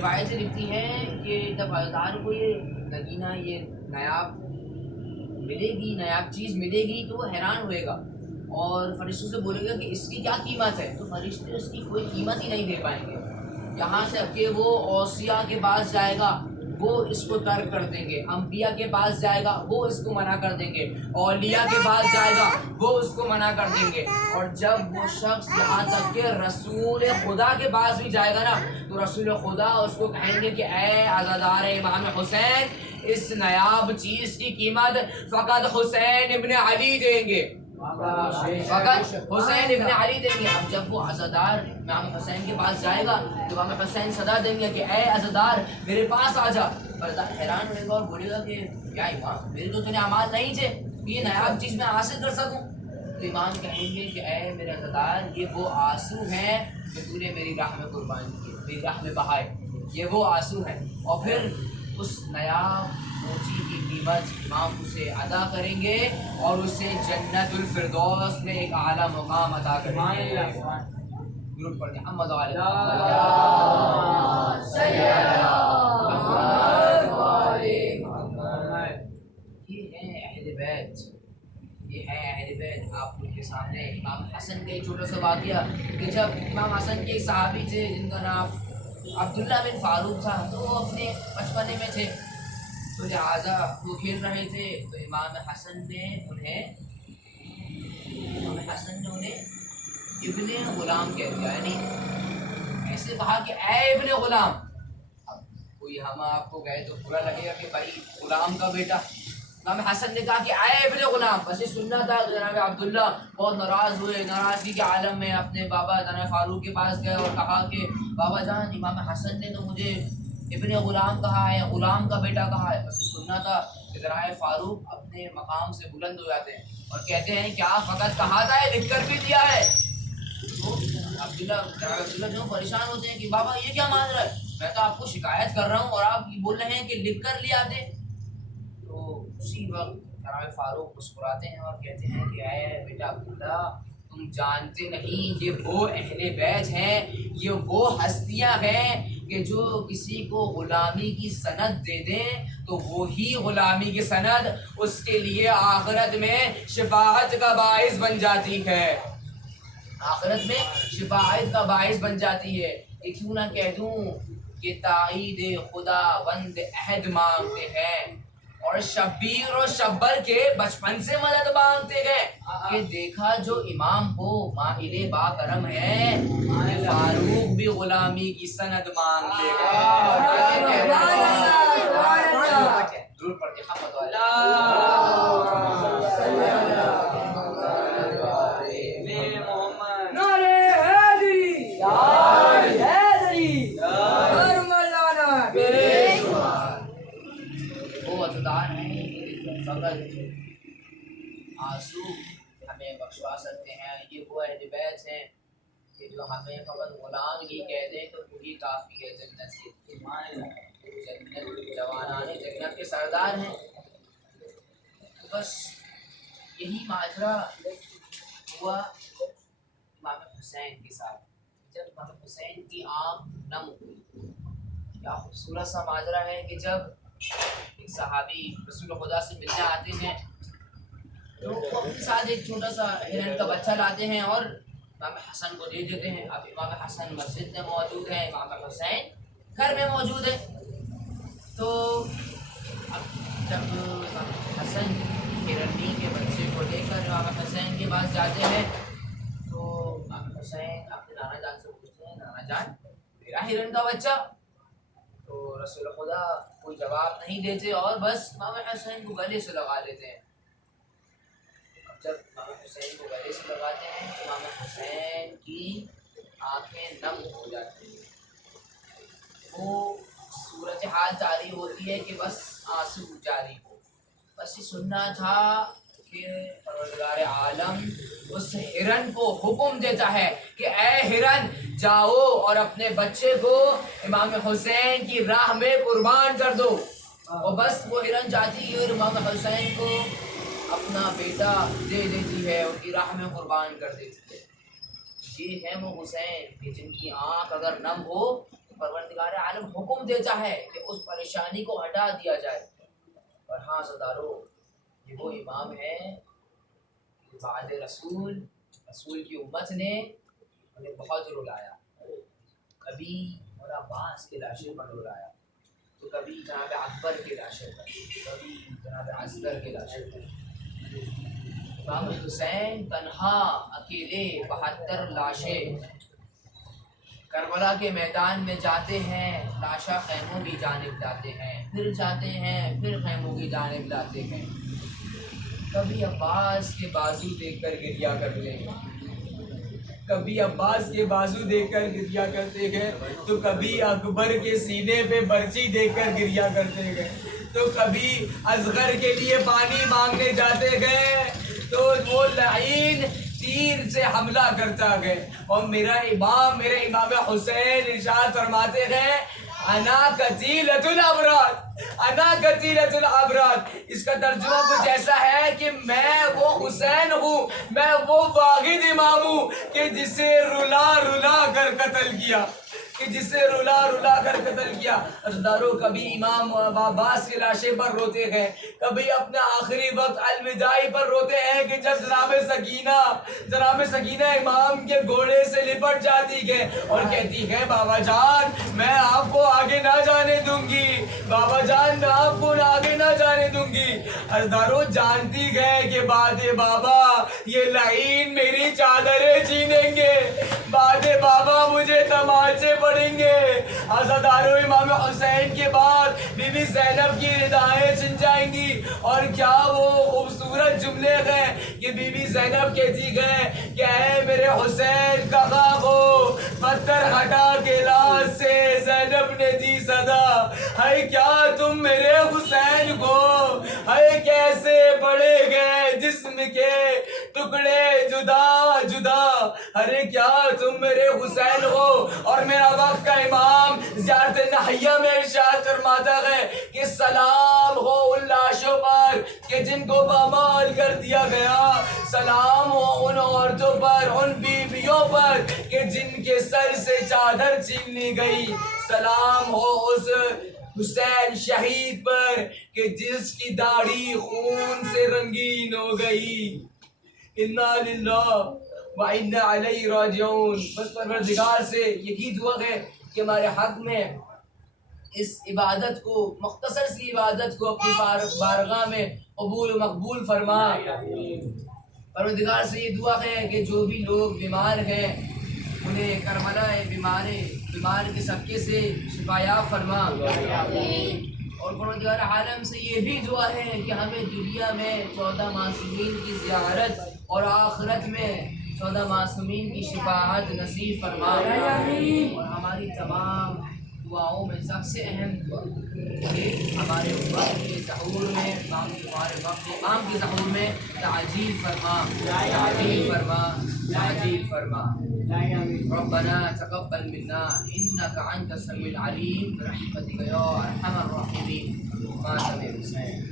روایتیں لکھتی ہیں کہ جب عزادار کو یہ نگینہ یہ نایاب ملے گی، نایاب چیز ملے گی تو وہ حیران ہوئے گا اور فرشتوں سے بولے گا کہ اس کی کیا قیمت ہے، تو فرشتے اس کی کوئی قیمت ہی نہیں دے پائیں گے، یہاں تک کہ وہ اوصیاء کے پاس جائے گا وہ اس کو ترک کر دیں گے، انبیاء کے پاس جائے گا وہ اس کو منع کر دیں گے، اولیاء کے پاس جائے گا وہ اس کو منع کر دیں گے، اور جب وہ شخص یہاں تک کہ رسول خدا کے پاس بھی جائے گا نا تو رسول خدا اس کو کہیں گے کہ اے عزادار امام حسین، اس نایاب چیز کی قیمت فقط حسین ابن علی دیں گے، فقط حسین ابن علی دیں گے۔ اب جب وہ عزادار امام حسین کے پاس جائے گا تو امام حسین صدا دیں گے کہ اے عزادار میرے پاس آ جا، عزادار حیران ہوئے گا اور بولے گا کہ کیا امام، میرے تو اتنے اعمال نہیں تھے کہ یہ نایاب چیز میں حاصل کر سکوں، تو امام کہیں گے کہ اے میرے عزادار یہ وہ آنسو ہیں جو تو نے میری راہ میں قربان کیے، میری راہ میں بہائے، یہ وہ آنسو ہیں، اور پھر اس نایاب موچی کی قیمت امام اسے ادا کریں گے اور اسے جنت الفردوس میں ایک اعلیٰ مقام عطا کریں گے۔ درود پڑھ کے محمد علیہ یہ ہے اہل بیت، یہ ہے اہل بیت۔ آپ ان کے سامنے امام حسن کا ایک چھوٹا سا واقعہ کہ جب امام حسن کے صحابی تھے جن کا نام عبداللہ بن فاروق تھا، تو وہ اپنے بچپنے میں تھے تو لہٰذا وہ کھیل رہے تھے، تو امام حسن نے انہیں ابن غلام کہہ دیا، یعنی ایسے کہا کہ اے ابن غلام۔ اب کوئی ہم آپ کو کہے تو برا لگے گا کہ بھائی غلام کا بیٹا، امام حسن نے کہا کہ اے ابن غلام، بس یہ سننا تھا۔ جناب عبداللہ بہت ناراض ہوئے، ناراضگی کے عالم میں اپنے بابا جناب فاروق کے پاس گئے اور کہا کہ بابا جان امام حسن نے تو مجھے ابن غلام کہا ہے، غلام کا بیٹا کہا ہے۔ بس یہ سننا تھا کہ جناب فاروق اپنے مقام سے بلند ہو جاتے ہیں اور کہتے ہیں کیا فقط کہا تھا ہے، لکھ کر بھی دیا ہے؟ تو عبداللہ جو پریشان ہوتے ہیں کہ بابا یہ کیا مان رہا ہے، میں تو آپ کو شکایت کر رہا ہوں اور آپ بول رہے ہیں کہ لکھ کر لے آتے۔ تو اسی وقت جناب فاروق مسکراتے ہیں اور کہتے ہیں کہ اے بیٹا عبداللہ، تم جانتے نہیں یہ وہ اہل بیت ہیں، یہ وہ ہستیاں ہیں کہ جو کسی کو غلامی کی سند دے دیں تو وہی غلامی کی سند اس کے لیے آخرت میں شفاعت کا باعث بن جاتی ہے، آخرت میں شفاعت کا باعث بن جاتی ہے۔ یہ کیوں نہ کہہ دوں کہ تائید خدا بند عہد مانگتے ہیں اور شبیر و شبر کے بچپن سے مدد مانگتے گئے کہ دیکھا جو امام ہو ماہر با کرم ہے، فاروق بھی غلامی کی سند مانگتے گئے۔ ضرور پڑھتے محمد آنسو ہمیں بخشوا سکتے ہیں، یہ وہ اہل بیت ہیں کہ جو ہمیں فقط غلام ہی کہہ دیں تو وہی کافی ہے جنت سے، جنت جوانان جنت کے سردار ہیں۔ بس یہی ماجرا ہوا امام حسین کے ساتھ، جب امام حسین کی آنکھ نم ہوئی۔ کیا خوبصورت سا ماجرا ہے کہ جب ایک صحابی رسول خدا سے ملنے آتے ہیں تو وہ اپنے ساتھ ایک چھوٹا سا ہرن کا بچہ لاتے ہیں اور امام حسن کو دے دیتے ہیں۔ اب امام حسن مسجد میں موجود ہیں، امام حسین گھر میں موجود ہیں، تو اب جب امام حسن ہرنی کے بچے کو لے کر امام حسین کے پاس جاتے ہیں تو امام حسین اپنے نانا جان سے پوچھتے ہیں نانا جان میرا ہرن کا بچہ؟ تو رسول خدا کوئی جواب نہیں دیتے اور بس امام حسین کو گلے سے لگا لیتے ہیں۔ جب امام حسین کو گلے سے لگاتے ہیں تو امام حسین کی آنکھیں نم ہو جاتی ہیں، وہ صورتحال جاری ہوتی ہے کہ بس آنسو جاری ہو۔ بس یہ سننا تھا کہ پروردگار عالم اس ہرن کو حکم دیتا ہے کہ اے ہرن جاؤ اور اپنے بچے کو امام حسین کی راہ میں قربان کر دو، اور بس وہ ہرن جاتی ہے اور امام حسین کو اپنا بیٹا دے دیتی ہے، ان کی راہ میں قربان کر دیتی ہے۔ یہ ہے وہ حسین کہ جن کی آنکھ اگر نم ہو پروردگار عالم حکم دیتا ہے کہ اس پریشانی کو ہٹا دیا جائے. اور ہاں عزیزارو، یہ وہ امام ہے بعد رسول کی امت نے انہیں بہت رلایا. کبھی مولا عباس کے لاشے پر رلایا، تو کبھی جناب اکبر کے لاشے پر، کبھی جناب اصغر کے لاشے پر. امام حسین تنہا اکیلے 72 لاشیں کربلا کے میدان میں جاتے ہیں، لاشا خیموں کی جانب لاتے ہیں، پھر جاتے ہیں، پھر خیموں کی جانب لاتے ہیں. کبھی عباس کے بازو دیکھ کر گریا کرتے ہیں، کبھی عباس کے بازو دیکھ کر گریا کرتے گئے، تو کبھی اکبر کے سینے پہ برچی دیکھ کر گریا کرتے گئے، تو کبھی اصغر کے لیے پانی مانگنے جاتے گئے تو وہ لعین تیر سے حملہ کرتا گئے. اور میرا امام حسین ارشاد فرماتے گئے انا قتیلۃ الابرار، انا قتیلۃ الابرار. اس کا ترجمہ کچھ ایسا ہے کہ میں وہ حسین ہوں، میں وہ واحد امام ہوں کہ جسے رلا رلا کر قتل کیا، عزیزارو کبھی امام عباس کے لاشے پر روتے ہیں، کبھی اپنے آخری وقت الوداعی پر روتے ہیں کہ جب جناب سکینہ امام کے گھوڑے سے لپٹ جاتی ہے اور کہتی ہے بابا جان میں آپ کو آگے نہ جانے دوں گی، بابا جان میں آپ کو آگے نہ جانے دوں گی. عزیزارو جانتی ہے کہ بعد بابا یہ لعین میری چادریں چھینیں گے، بعد بابا مجھے تماچے پڑیں گے. عزیزارو امام حسین کے بعد بی بی زینب کی ردائیں چھن جائیں گی. اور کیا وہ خوبصورت جملے ہیں کہ بی بی زینب کہتی ہے کہ اے میرے حسین کا خاک ہو، پتھر ہٹا کے لاش سے زینب نے دی صدا، ہے کیا تم میرے حسین کو، ہے کیسے پڑے گئے جسم کے ٹکڑے جدا جدا، ارے کیا تم میرے حسین ہو. اور میرا وقت کا امام زیارت نہیہ میں ارشاد فرماتا ہے کہ سلام ہو ان لاشوں پر کہ جن کو پامال کر دیا گیا، سلام ہو ان عورتوں پر، ان بیویوں پر کہ جن کے سر سے چادر چھین لی گئی، سلام ہو اس حسین شہید پر کہ جس کی داڑھی خون سے رنگین ہو گئی. انا للہ وَإِنَّا عَلَيْهِ رَاجِعُونَ. بس پروردگار سے یہی دعا ہے کہ ہمارے حق میں اس عبادت کو، مختصر سی عبادت کو اپنی بارگاہ میں قبول و مقبول فرما. پروردگار سے یہ دعا ہے کہ جو بھی لوگ بیمار ہیں انہیں کربلا بیمار کے صدقے سے شفایاب فرما. اور پروردگار عالم سے یہ بھی دعا ہے کہ ہمیں دنیا میں 14 معصومین کی زیارت اور آخرت میں 14 معصومین کی شفاعت نصیب فرما. اور ہماری تمام دعاؤں میں سب سے اہم دعا کہ ہمارے وقت کے ظہور میں، ہمارے وقت امام کے ظہور میں تعجیل فرما، تعجیل فرما، تعجیل فرما. ربنا تقبل منا انك انت السميع العليم برحمتك يا ارحم الراحمين. ماتم حسین.